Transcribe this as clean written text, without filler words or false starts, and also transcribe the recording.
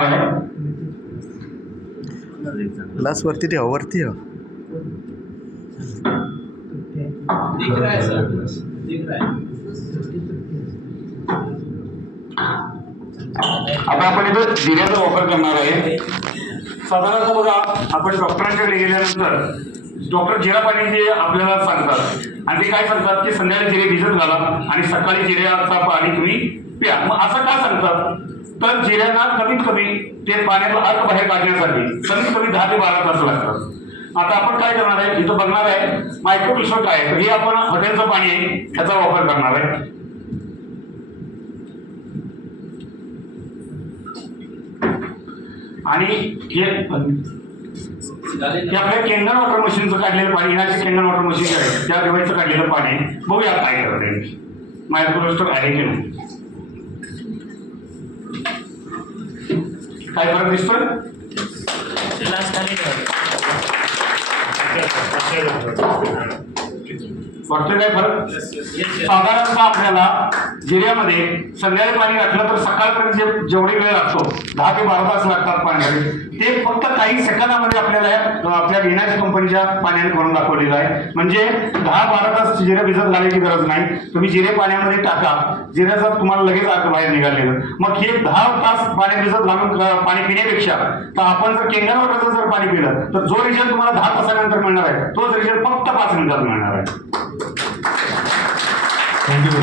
करणार आहे। ग्लास वरती ठेवा, वरती ठेवा। दिख रहा है सर, दिख रहा है। आता आपण इथं जिऱ्याचा वापर करणार आहे। साधारणतः बघा, आपण डॉक्टरांकडे गेल्यानंतर डॉक्टर जिरा पाणी जे आपल्याला सांगतात आणि ते काय सांगतात की संध्याकाळी जिरे भिजत घाला आणि सकाळी जिऱ्याचा पाणी तुम्ही प्या। मग असं का सांगतात तर जिऱ्यांना कमीत कमी ते पाण्यातला अर्क बाहेर काढण्यासाठी कमीत कमी 10 ते 12 तास लागतात। आता आपण काय करणार आहे, इथं बघणार आहे मायक्रोक्रिस्टल काय आहे, हे आपण हॉटेलचं पाणी आहे त्याचा वापर करणार आहे। आणि हे आपल्या केंगन वॉटर मशीनचं काढलेलं पाणी, इनाचे केंगन वॉटर मशीन आहे त्या डिव्हाइसचं काढलेलं पाणी बघूया काय करत आहे, मायक्रोक्रिस्टल आहे की नाही, काय फरक दिसतोय? वाटतोय काय फरक? साधारणतः आपल्याला जिऱ्यामध्ये संध्याकाळी पाणी घातलं तर सकाळपर्यंत जेवढी वेळ लागतो 10 ते 12 तास लागतात पाण्यामध्ये, ते फक्त काही सेकंदामध्ये आपल्याला आपल्या इनाची कंपनीच्या पाण्याने करून दाखवलेलं आहे। म्हणजे 10-12 तास जिरे भिजत घालायची गरज नाही, तुम्ही जिरे पाण्यामध्ये टाका, जिऱ्याचा तुम्हाला लगेच अर्क बाहेर निघालेलं। मग हे 10 तास पाणी भिजत घालून पाणी पिण्यापेक्षा तर आपण जर केंगन वॉटरचं जर पाणी पिलं तर जो रिझल्ट तुम्हाला 10 तासानंतर मिळणार आहे तोच रिझल्ट फक्त 5 मिनिटात मिळणार आहे। थँक्यू।